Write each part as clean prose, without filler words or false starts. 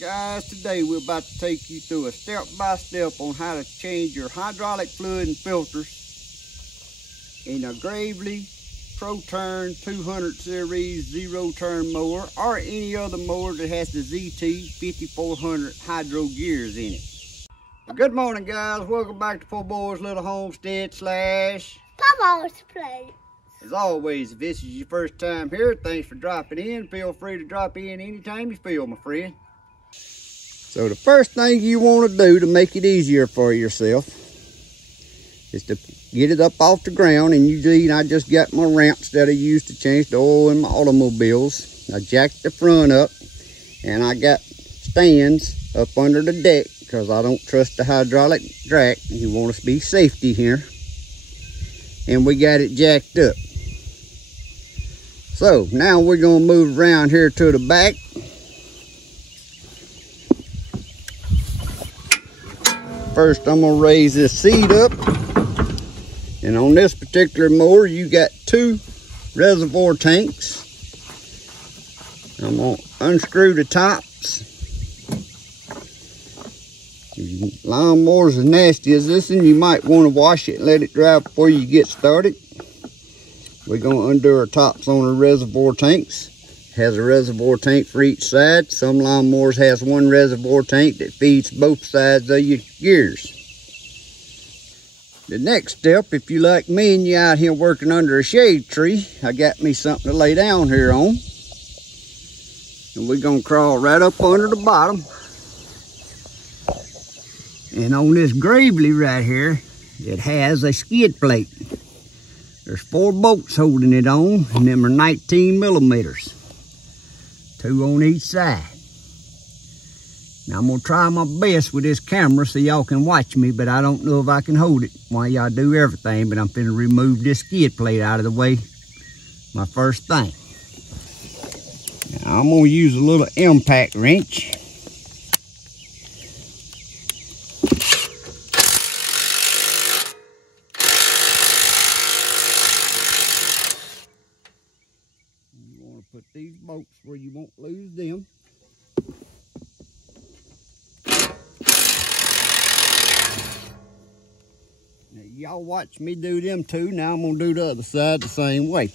Guys, today we're about to take you through a step-by-step on how to change your hydraulic fluid and filters in a Gravely Pro-Turn 200 series zero-turn mower or any other mower that has the ZT5400 hydro gears in it. Good morning, guys. Welcome back to Poorboys Little Homestead / Papaw's place. As always, if this is your first time here, thanks for dropping in. Feel free to drop in anytime you feel, my friend. So the first thing you want to do to make it easier for yourself is to get it up off the ground. And usually I just got my ramps that I use to change the oil in my automobiles. I jacked the front up and I got stands up under the deck because I don't trust the hydraulic jack. You want to be safety here. And we got it jacked up. So now we're going to move around here to the back. First, I'm going to raise this seat up. And on this particular mower, you got 2 reservoir tanks. I'm going to unscrew the tops. Lawnmowers as nasty as this one, you might want to wash it and let it dry before you get started. We're going to undo our tops on the reservoir tanks. Has a reservoir tank for each side. Some lawnmowers has one reservoir tank that feeds both sides of your gears. The next step, if you like me and you're out here working under a shade tree, I got me something to lay down here on. And we're going to crawl right up under the bottom. And on this Gravely right here, it has a skid plate. There's 4 bolts holding it on, and them are 19 millimeters. 2 on each side. Now I'm gonna try my best with this camera so y'all can watch me, but I don't know if I can hold it while y'all do everything. But I'm finna remove this skid plate out of the way. My first thing. Now I'm gonna use a little impact wrench. Put these bolts where you won't lose them. Now y'all watch me do them too. Now I'm gonna do the other side the same way.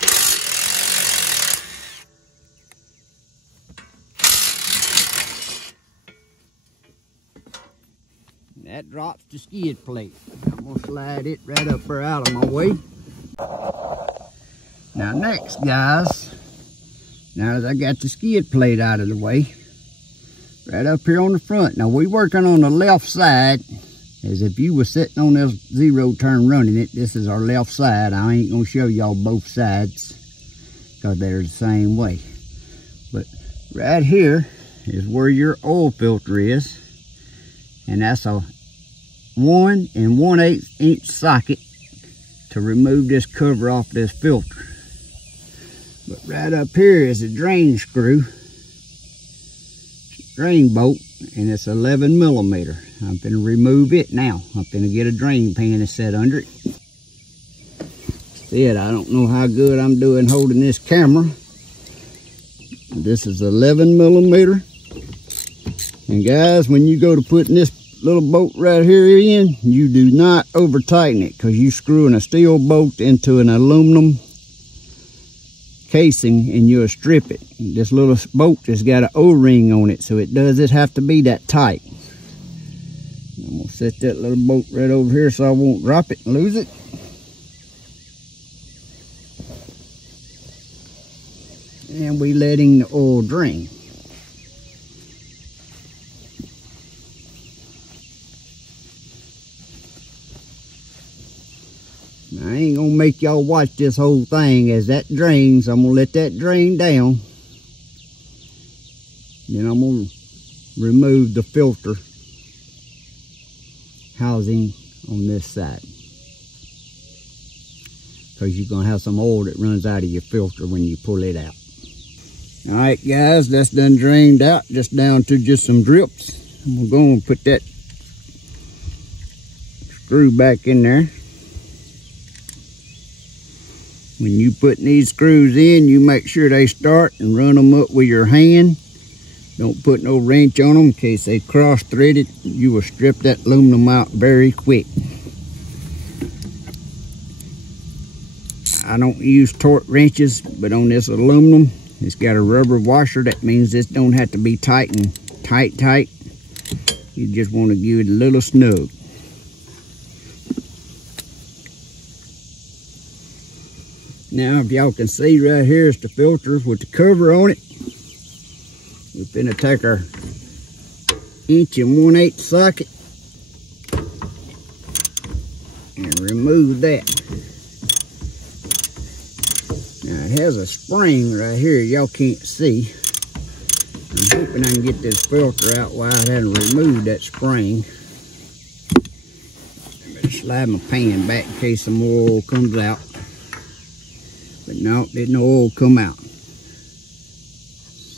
And that drops the skid plate. I'm gonna slide it right up there out of my way. Now next, guys, now that I got the skid plate out of the way, right up here on the front. Now we working on the left side, as if you were sitting on this zero turn running it. This is our left side. I ain't gonna show y'all both sides because they're the same way. But right here is where your oil filter is. And that's a 1 1/8 inch socket to remove this cover off this filter. But right up here is a drain screw, drain bolt, and it's 11 millimeter. I'm going to remove it now. I'm going to get a drain pan to set under it. Instead, I don't know how good I'm doing holding this camera. This is 11 millimeter. And guys, when you go to putting this little bolt right here in, you do not over tighten it, because you're screwing a steel bolt into an aluminum casing and you'll strip it. This little bolt has got an O-ring on it, so it doesn't have to be that tight. I'm gonna set that little bolt right over here so I won't drop it and lose it. And we letting the oil drain. Now, I ain't gonna make y'all watch this whole thing as that drains. I'm gonna let that drain down. Then I'm gonna remove the filter housing on this side, because you're gonna have some oil that runs out of your filter when you pull it out. All right, guys, that's done drained out, just down to just some drips. I'm gonna go and put that screw back in there. When you putting these screws in, you make sure they start and run them up with your hand Don't put no wrench on them in case they cross-threaded. You will strip that aluminum out very quick. I don't use torque wrenches, but on this aluminum, it's got a rubber washer. That means this don't have to be tight. You just want to give it a little snug. Now, if y'all can see right here is the filter with the cover on it. We're finna take our 1 1/8" socket and remove that. Now it has a spring right here y'all can't see. I'm hoping I can get this filter out while I hadn't removed that spring. I better slide my pan back in case some more oil comes out. But no, didn't no oil come out.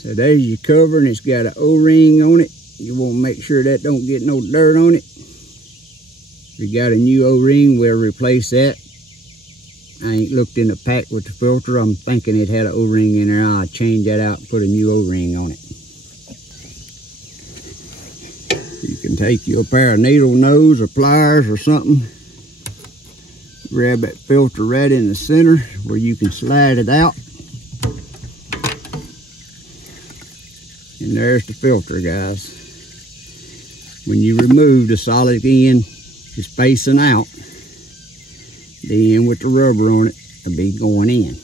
So there's your cover, and it's got an O-ring on it. You want to make sure that don't get no dirt on it. If you got a new O-ring, we'll replace that. I ain't looked in the pack with the filter. I'm thinking it had an O-ring in there. I'll change that out and put a new O-ring on it. You can take you a pair of needle nose or pliers or something. Grab that filter right in the center where you can slide it out. And there's the filter, guys. When you remove the solid end is facing out, the end with the rubber on it will be going in.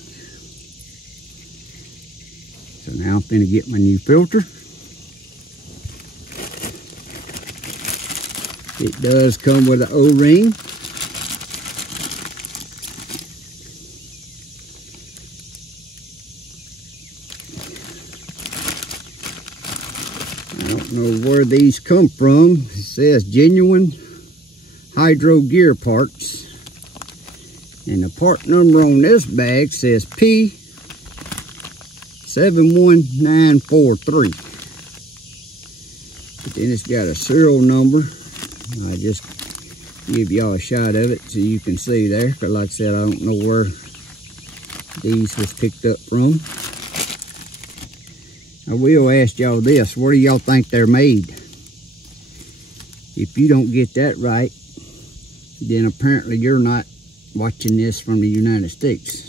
So now I'm going to get my new filter. It does come with an O-ring. I don't know where these come from. It says genuine Hydro Gear parts. And the part number on this bag says P71943. But then it's got a serial number. I just give y'all a shot of it so you can see there. But like I said, I don't know where these was picked up from. I will ask y'all this, where do y'all think they're made? If you don't get that right, then apparently you're not watching this from the United States.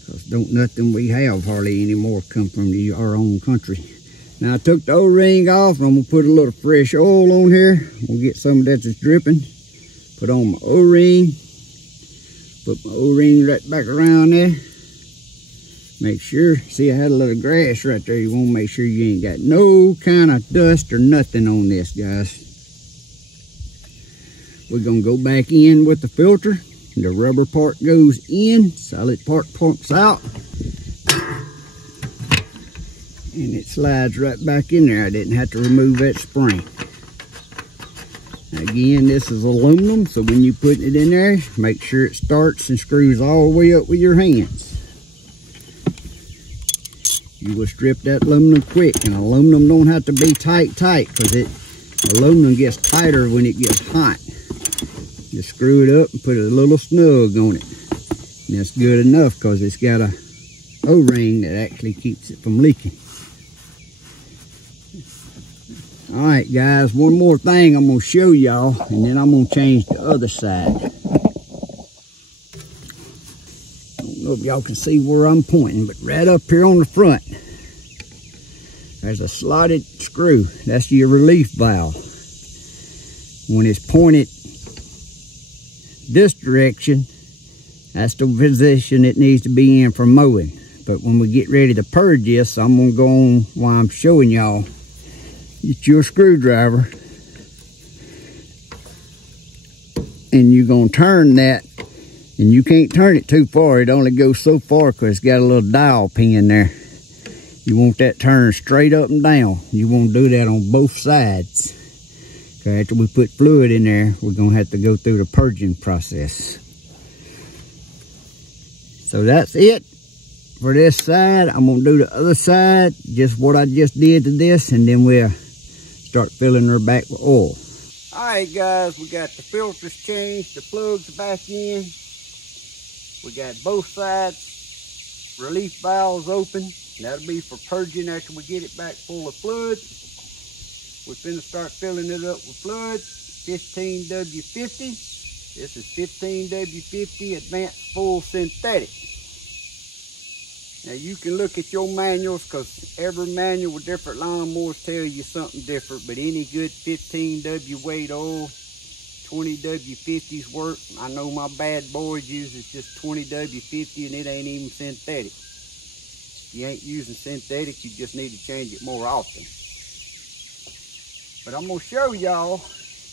Because don't nothing we have hardly anymore come from our own country. Now I took the O-ring off, and I'm going to put a little fresh oil on here. We'll get some of that that's dripping. Put on my O-ring. Put my O-ring right back around there. Make sure, see I had a little grass right there. You want to make sure you ain't got no kind of dust or nothing on this, guys. We're going to go back in with the filter. The rubber part goes in, solid part pumps out. And it slides right back in there. I didn't have to remove that spring. Again, this is aluminum, so when you put it in there, make sure it starts and screws all the way up with your hands. You will strip that aluminum quick, and aluminum don't have to be tight, because aluminum gets tighter when it gets hot. Just screw it up and put a little snug on it. And that's good enough because it's got a O-ring that actually keeps it from leaking. Alright guys, one more thing I'm going to show y'all, and then I'm going to change the other side. I don't know if y'all can see where I'm pointing, but right up here on the front, there's a slotted screw. That's your relief valve. When it's pointed this direction, that's the position it needs to be in for mowing. But when we get ready to purge this, I'm going to go on while I'm showing y'all. Get your screwdriver, and you're going to turn that, and you can't turn it too far. It only goes so far because it's got a little dial pin there. You want that turned straight up and down. You want to do that on both sides. Okay, after we put fluid in there, we're going to have to go through the purging process. So that's it for this side. I'm going to do the other side, just what I just did to this, and then we'll start filling her back with oil. Alright guys, we got the filters changed, the plugs back in. We got both sides relief valves open. And that'll be for purging after we get it back full of fluid. We're finna start filling it up with fluid. 15W50. This is 15W50 Advanced Full Synthetic. Now you can look at your manuals, because every manual with different lawnmowers tell you something different, but any good 15W weight oil, 20W50's work. I know my bad boys uses just 20W50 and it ain't even synthetic. If you ain't using synthetic, you just need to change it more often. But I'm gonna show y'all,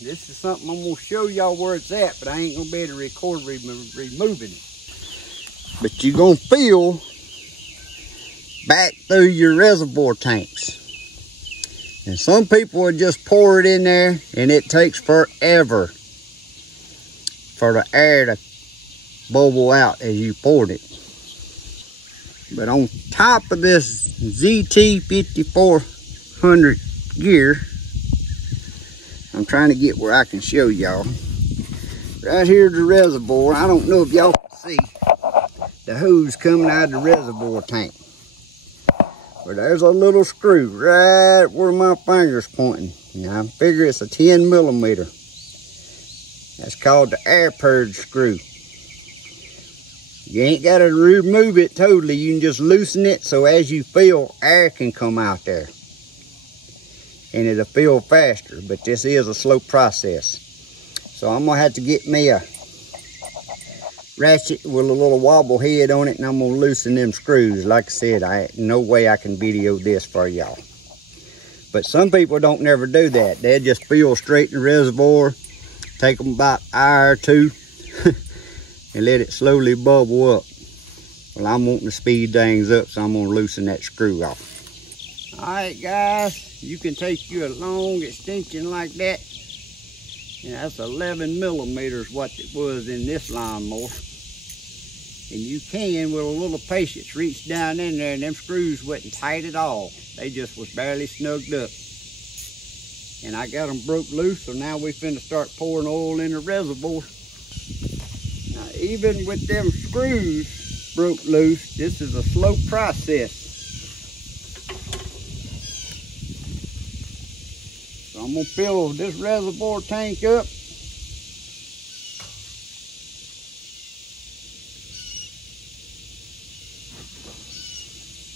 this is something I'm gonna show y'all where it's at, but I ain't gonna be able to record removing it. But you're gonna feel back through your reservoir tanks. And some people will just pour it in there and it takes forever for the air to bubble out as you poured it. But on top of this ZT5400 gear, I'm trying to get where I can show y'all. Right here's the reservoir. I don't know if y'all can see the hose coming out of the reservoir tank. But there's a little screw right where my finger's pointing. Now I figure it's a 10 millimeter. That's called the air purge screw. You ain't got to remove it totally. You can just loosen it so as you fill, air can come out there. And it'll fill faster, but this is a slow process. So I'm gonna have to get me a ratchet with a little wobble head on it, and I'm gonna loosen them screws. Like I said, no way I can video this for y'all. But some people don't never do that. They just fill straight in the reservoir, take them about an hour or two, and let it slowly bubble up. Well, I'm wanting to speed things up, so I'm gonna loosen that screw off. All right, guys, you can take you a long extension like that. And that's 11 millimeters what it was in this lawnmower. And you can, with a little patience, reach down in there, and them screws wasn't tight at all. They just was barely snugged up. And I got them broke loose, so now we finna start pouring oil in the reservoir. Now, even with them screws broke loose, this is a slow process. So I'm gonna fill this reservoir tank up.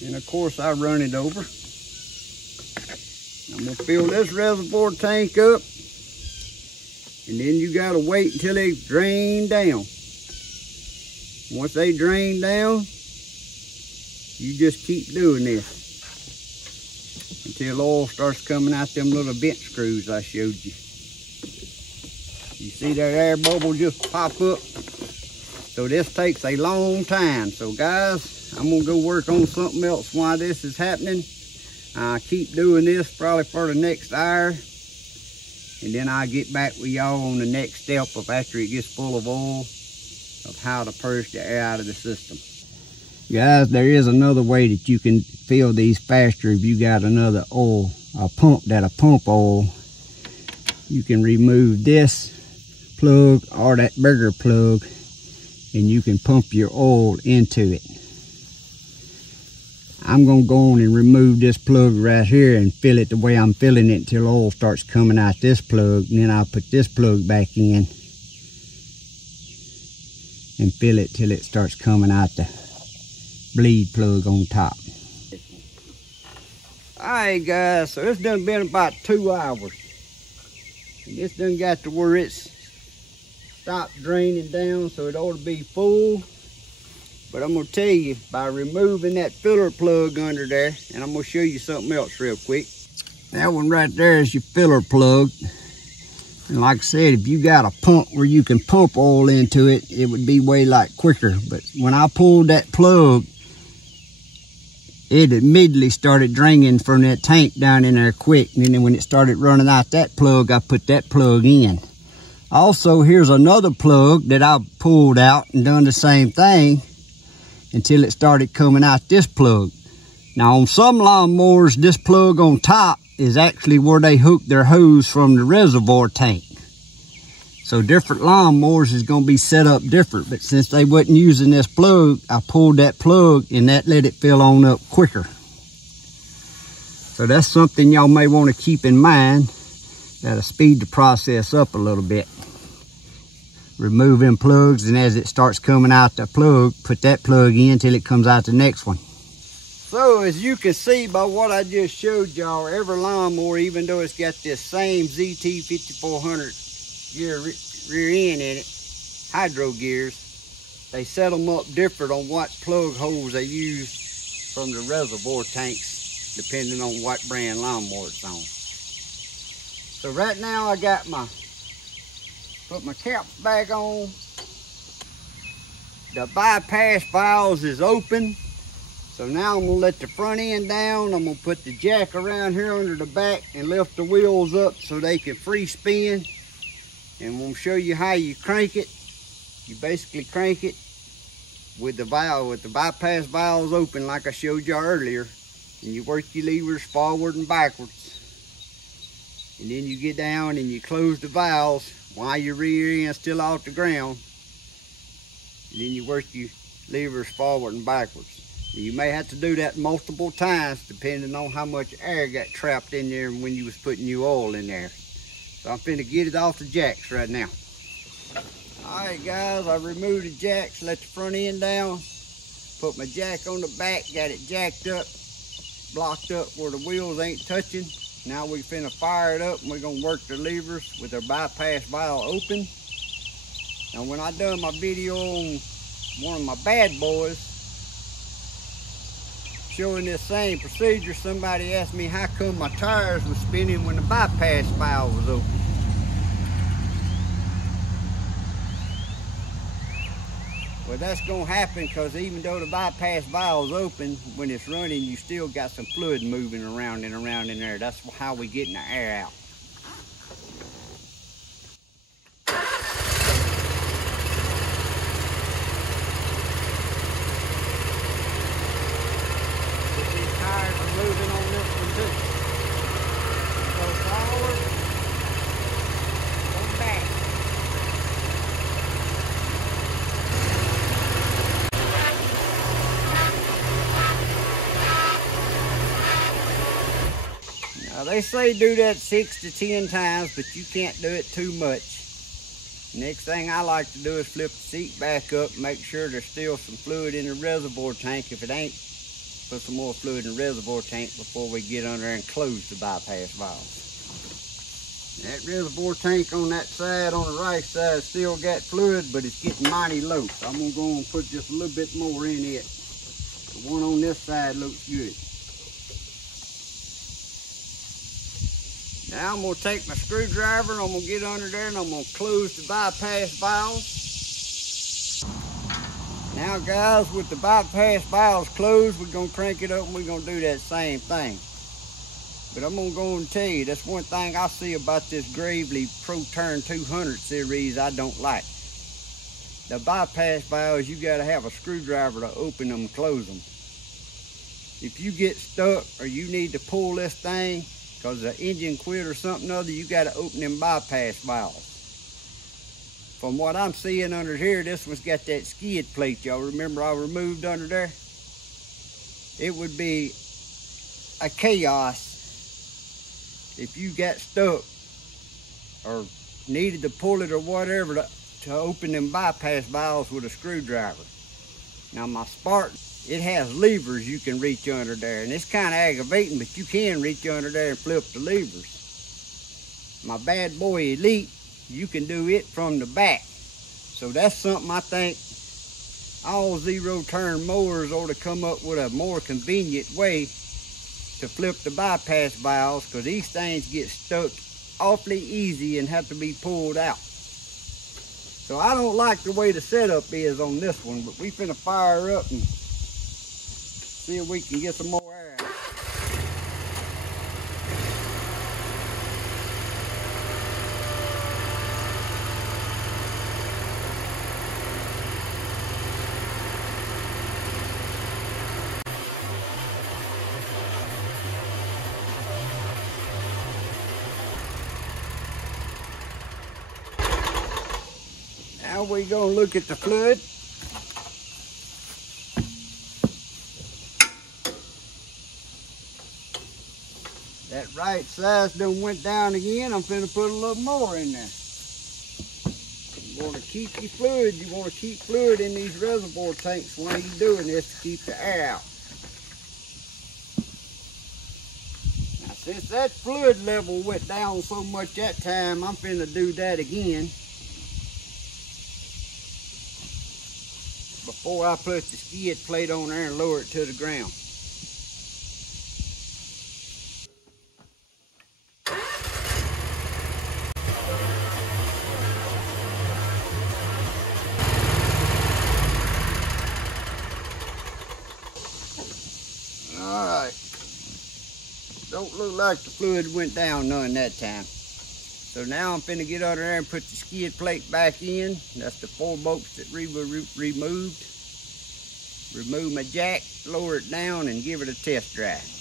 And of course I run it over. I'm gonna fill this reservoir tank up. And then you gotta wait until they drain down. Once they drain down, you just keep doing this until oil starts coming out them little vent screws I showed you. You see that air bubble just pop up? So this takes a long time. So guys, I'm gonna go work on something else while this is happening. I'll keep doing this probably for the next hour. And then I'll get back with y'all on the next step of after it gets full of oil, of how to purge the air out of the system. Guys, there is another way that you can fill these faster if you got another oil, a pump that'll pump oil. You can remove this plug or that bigger plug, and you can pump your oil into it. I'm gonna go on and remove this plug right here and fill it the way I'm filling it until oil starts coming out this plug, and then I'll put this plug back in and fill it till it starts coming out the bleed plug on top. Alright guys, so it's done been about 2 hours. And this done got to where it's stopped draining down, so it ought to be full. But I'm gonna tell you, by removing that filler plug under there, and I'm gonna show you something else real quick. That one right there is your filler plug. And like I said, if you got a pump where you can pump oil into it, it would be way like quicker. But when I pulled that plug, it immediately started draining from that tank down in there quick. And then when it started running out that plug, I put that plug in. Also, here's another plug that I pulled out and done the same thing until it started coming out this plug. Now on some lawnmowers, this plug on top is actually where they hook their hose from the reservoir tank. So different lawnmowers is gonna be set up different, but since they wasn't using this plug, I pulled that plug and that let it fill on up quicker. So that's something y'all may wanna keep in mind. That'll speed the process up a little bit. Remove them plugs, and as it starts coming out the plug, put that plug in till it comes out the next one. So as you can see by what I just showed y'all, every lawnmower, even though it's got this same ZT5400 rear end in it, hydro gears, they set them up different on what plug holes they use from the reservoir tanks, depending on what brand lawnmower it's on. So right now I got put my caps back on. The bypass valves is open. So now I'm gonna let the front end down. I'm gonna put the jack around here under the back and lift the wheels up so they can free spin. And I'm gonna show you how you crank it. You basically crank it with the bypass valves open like I showed you earlier. And you work your levers forward and backwards. And then you get down and you close the valves while your rear end's still off the ground. And then you work your levers forward and backwards. You may have to do that multiple times depending on how much air got trapped in there when you was putting new oil in there. So I'm finna get it off the jacks right now. Alright guys, I removed the jacks, let the front end down, put my jack on the back, got it jacked up, blocked up where the wheels ain't touching. Now we finna fire it up and we're gonna work the levers with our bypass valve open. Now when I done my video on one of my bad boys, showing this same procedure, somebody asked me how come my tires was spinning when the bypass valve was open. Well, that's gonna happen because even though the bypass valve is open, when it's running, you still got some fluid moving around and around in there. That's how we getting the air out. Moving on this one too. Go forward, go back. Now they say do that 6 to 10 times, but you can't do it too much. Next thing I like to do is flip the seat back up, make sure there's still some fluid in the reservoir tank. If it ain't, put some more fluid in the reservoir tank before we get under there and close the bypass valves. That reservoir tank on that side, on the right side, still got fluid, but it's getting mighty low. So I'm gonna go and put just a little bit more in it. The one on this side looks good. Now I'm gonna take my screwdriver, I'm gonna get under there and I'm gonna close the bypass valves. Now guys, with the bypass valves closed, we're gonna crank it up and we're gonna do that same thing. But I'm gonna go and tell you, that's one thing I see about this Gravely Pro Turn 200 series I don't like. The bypass valves, you gotta have a screwdriver to open them and close them. If you get stuck or you need to pull this thing because the engine quit or something other, you gotta open them bypass valves. From what I'm seeing under here, this one's got that skid plate. Y'all remember I removed under there? It would be a chaos if you got stuck or needed to pull it or whatever to open them bypass valves with a screwdriver. Now my Spartan, it has levers you can reach under there, and it's kind of aggravating, but you can reach under there and flip the levers. My bad boy Elite, you can do it from the back. So that's something I think all zero turn mowers ought to come up with a more convenient way to flip the bypass valves, because these things get stuck awfully easy and have to be pulled out. So I don't like the way the setup is on this one, but we finna fire up and see if we can get some more air out. Now we're gonna look at the fluid. That right size done went down again. I'm finna put a little more in there. You wanna keep your fluid, you wanna keep fluid in these reservoir tanks while you're doing this to keep the air out. Now since that fluid level went down so much that time, I'm finna do that again. Before I put the skid plate on there and lower it to the ground. Alright, don't look like the fluid went down none that time. So now I'm finna get under there and put the skid plate back in. That's the 4 bolts that removed. Remove my jack, lower it down, and give it a test drive.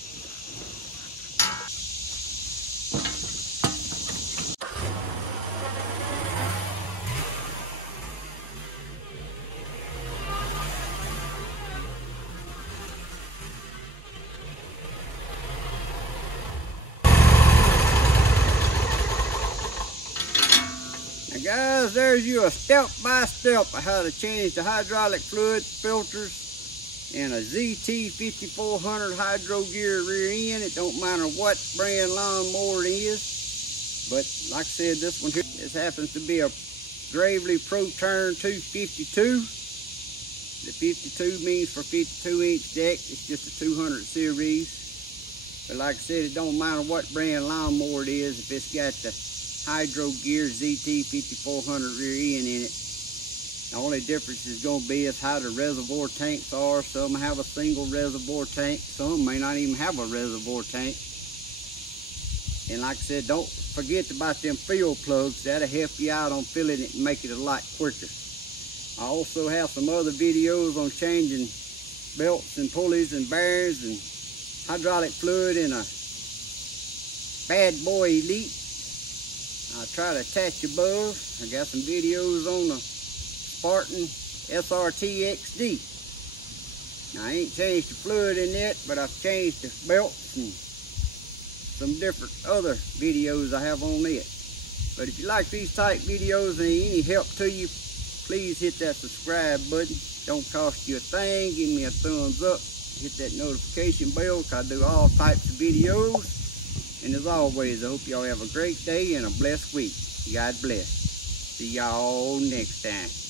Guys, there's you a step-by-step of how to change the hydraulic fluid filters in a ZT5400 Hydro Gear rear end. It don't matter what brand lawnmower it is, but like I said, this one here, this happens to be a Gravely Pro Turn 252. The 52 means for 52-inch deck. It's just a 200 series. But like I said, it don't matter what brand lawnmower it is if it's got the Hydro Gear ZT5400 rear end in it. The only difference is going to be is how the reservoir tanks are. Some have a single reservoir tank. Some may not even have a reservoir tank. And like I said, don't forget about them fill plugs. That'll help you out on filling it and make it a lot quicker. I also have some other videos on changing belts and pulleys and bearings and hydraulic fluid in a Bad Boy Elite. I'll try to attach above. I got some videos on the Spartan SRT XD. Now I ain't changed the fluid in it, but I've changed the belts and some different other videos I have on it. But if you like these type videos and any help to you, please hit that subscribe button. Don't cost you a thing. Give me a thumbs up. Hit that notification bell, because I do all types of videos. And as always, I hope y'all have a great day and a blessed week. God bless. See y'all next time.